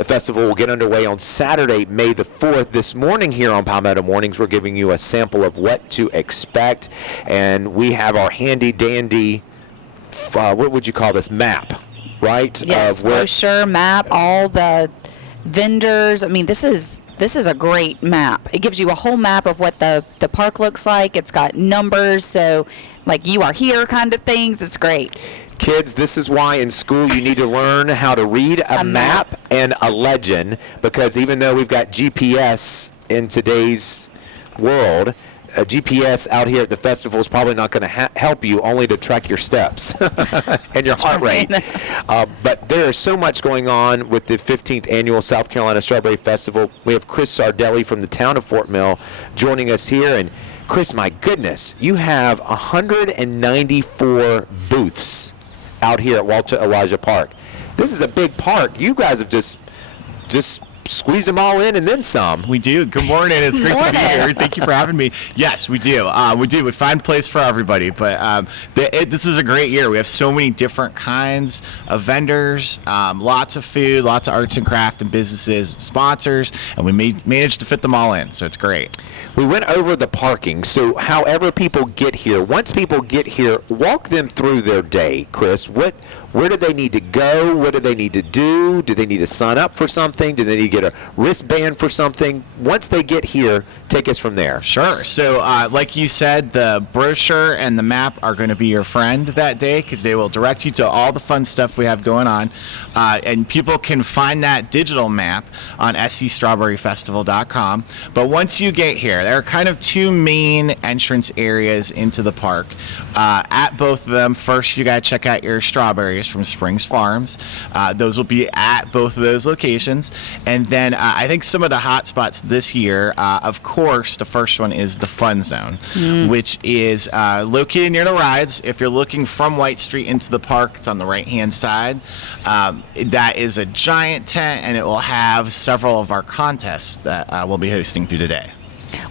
The festival will get underway on Saturday, May the 4th. This morning here on Palmetto Mornings, we're giving you a sample of what to expect. And we have our handy-dandy, what would you call this, map, right? Yes, brochure, map, all the vendors. I mean, this is a great map. It gives you a whole map of what the park looks like. It's got numbers, so like you are here kind of things. It's great. Kids, this is why in school you need to learn how to read a map and a legend, because even though we've got GPS in today's world, a GPS out here at the festival is probably not going to help you, only to track your steps and your heart rate. But there is so much going on with the 15th Annual South Carolina Strawberry Festival. We have Chris Sardelli from the town of Fort Mill joining us here. And Chris, my goodness, you have 194 booths out here at Walter Elijah Park. This is a big park. You guys have just squeeze them all in and then some. We do. Good morning. It's great to be here. Thank you for having me. Yes, we do. We find a place for everybody. But this is a great year. We have so many different kinds of vendors, lots of food, lots of arts and craft and businesses, sponsors, and we managed to fit them all in. So it's great. We went over the parking. So however people get here, once people get here, walk them through their day, Chris. Where do they need to go? What do they need to do? Do they need to sign up for something? Do they need to get a wristband for something? Once they get here, take us from there. Sure. So like you said, the brochure and the map are going to be your friend that day because they will direct you to all the fun stuff we have going on. And people can find that digital map on scstrawberryfestival.com. But once you get here, there are kind of two main entrance areas into the park. At both of them, first you got to check out your strawberries from Springs Farms. Those will be at both of those locations. And then I think some of the hot spots this year, of course, the first one is the Fun Zone, which is located near the rides. If you're looking from White Street into the park, it's on the right-hand side. That is a giant tent, and it will have several of our contests that we'll be hosting through the day.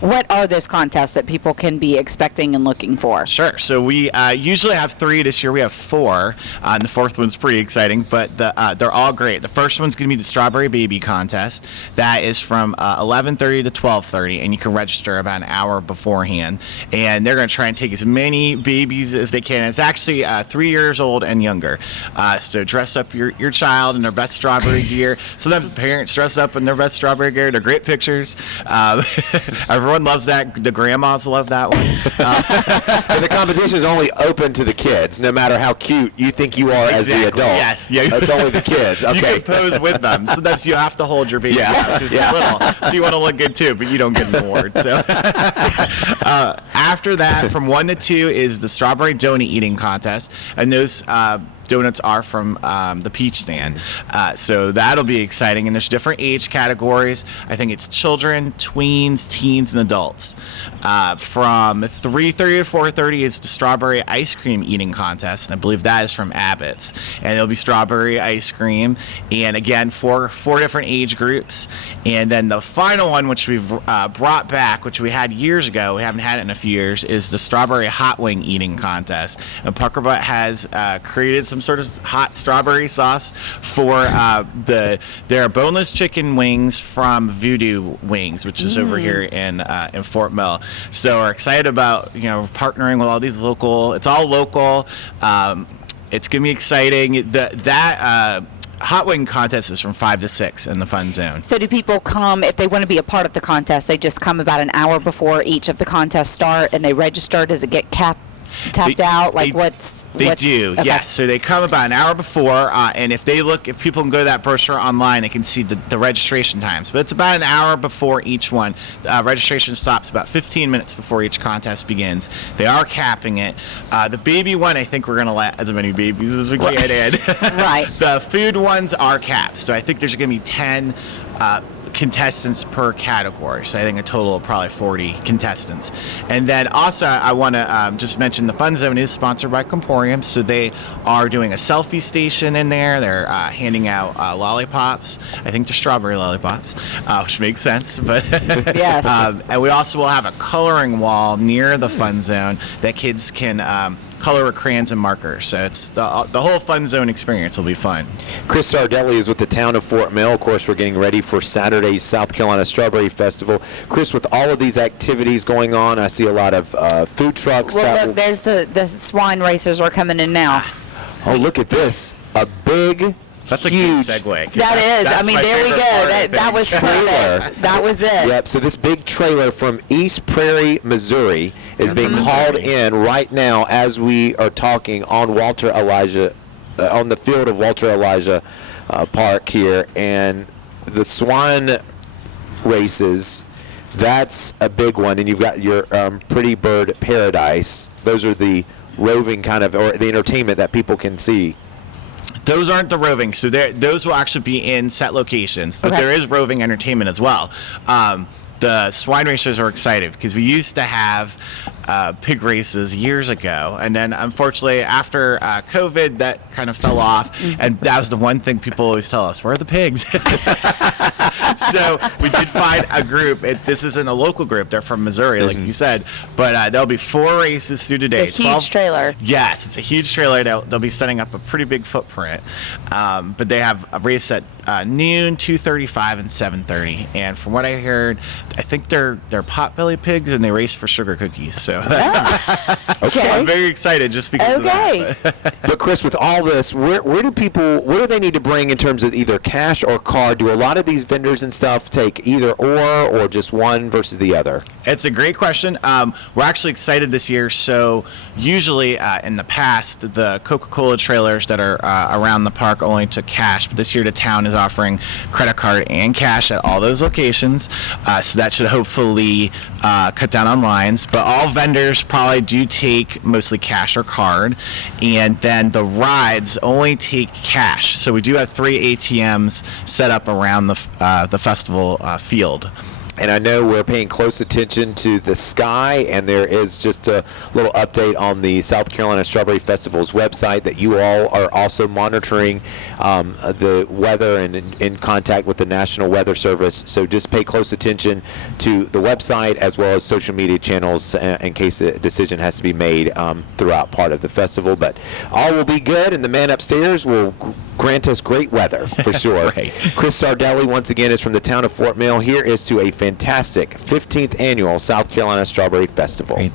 What are those contests that people can be expecting and looking for? Sure. So we usually have 3. This year we have 4. And the 4th one's pretty exciting, but they're all great. The first one's going to be the Strawberry Baby Contest. That is from 11:30 to 12:30, and you can register about an hour beforehand. And they're going to try and take as many babies as they can. It's actually 3 years old and younger. So dress up your child in their best strawberry gear. Sometimes the parents dress up in their best strawberry gear. They're great pictures. Everyone loves that. The grandmas love that one. And the competition is only open to the kids, no matter how cute you think you are as the adult. Yes. Yeah. It's only the kids. Okay. You can pose with them. Sometimes you have to hold your baby out because they're little. So you want to look good too, but you don't get an award. So after that, from 1 to 2 is the Strawberry Doughnut-eating contest. And those donuts are from the Peach Stand. So that'll be exciting. And there's different age categories. I think it's children, tweens, teens, and adults. From 3:30 to 4:30 is the Strawberry Ice Cream Eating Contest. And I believe that is from Abbott's. And it'll be strawberry ice cream. And again, four different age groups. And then the final one, which we've brought back, which we had years ago, we haven't had it in a few years, is the Strawberry Hot Wing Eating Contest. And Puckerbutt has created some sort of hot strawberry sauce for their boneless chicken wings from Voodoo Wings, which is over here in Fort Mill. So we're excited about partnering with all these local. It's all local. It's gonna be exciting. That hot wing contest is from 5 to 6 in the Fun Zone. So do people come, if they want to be a part of the contest, they just come about an hour before each of the contests start and they register? Does it get tapped out? Like They do, okay. Yes. So they come about an hour before, and if people can go to that brochure online, they can see the registration times. But it's about an hour before each one. Registration stops about 15 minutes before each contest begins. They are capping it. The baby one, I think we're going to let as many babies as we can in. Right. The food ones are capped. So I think there's going to be 10 contestants per category, so I think a total of probably 40 contestants. And then also I want to just mention the Fun Zone is sponsored by Comporium, so they are doing a selfie station in there. They're handing out lollipops. I think they're strawberry lollipops, which makes sense. But yes. And we also will have a coloring wall near the Fun Zone that kids can color with crayons and markers. So it's the whole fun zone experience will be fun. Chris Sardelli is with the town of Fort Mill. Of course, we're getting ready for Saturday's South Carolina Strawberry Festival. Chris, with all of these activities going on, I see a lot of food trucks. Well, look, there's the swine racers are coming in now. Oh, look at this. A big, That's a huge good segue. That is. That's I mean, my there we go. favorite part of That was trailer. perfect. That was it. Yep, so this big trailer from East Prairie, Missouri is being hauled in right now as we are talking on Walter Elijah, on the field of Walter Elijah Park here. And the swine races, that's a big one. And you've got your Pretty Bird Paradise. Those are the roving kind of, or the entertainment that people can see. Those aren't the roving, so those will actually be in set locations, but Okay. there is roving entertainment as well. The swine racers are excited because we used to have pig races years ago, and then unfortunately after COVID that kind of fell off, and that was the one thing people always tell us, where are the pigs? So we did find a group. This isn't a local group, they're from Missouri like you said, but there'll be 4 races through today. It's a huge trailer. Yes, it's a huge trailer. They'll be setting up a pretty big footprint, but they have a race at noon, 2:35, and 7:30. And from what I heard, I think they're potbelly pigs, and they race for sugar cookies. So Okay. I'm very excited just because of Okay. that. But Chris, with all this, where do people, what do they need to bring in terms of either cash or card? Do a lot of these vendors and stuff take either or just one versus the other? It's a great question. We're actually excited this year. So usually in the past, the Coca-Cola trailers that are around the park only took cash, but this year the town is offering credit card and cash at all those locations. So that should hopefully cut down on lines. But all vendors probably do take mostly cash or card, and then the rides only take cash. So we do have 3 ATMs set up around the festival field. And I know we're paying close attention to the sky, and there is just a little update on the South Carolina Strawberry Festival's website that you all are also monitoring the weather and in contact with the National Weather Service. So just pay close attention to the website as well as social media channels in case a decision has to be made throughout part of the festival. But all will be good, and the man upstairs will grant us great weather for sure. Right. Chris Sardelli, once again, is from the town of Fort Mill. Here is to a fantastic 15th annual South Carolina Strawberry Festival. Great.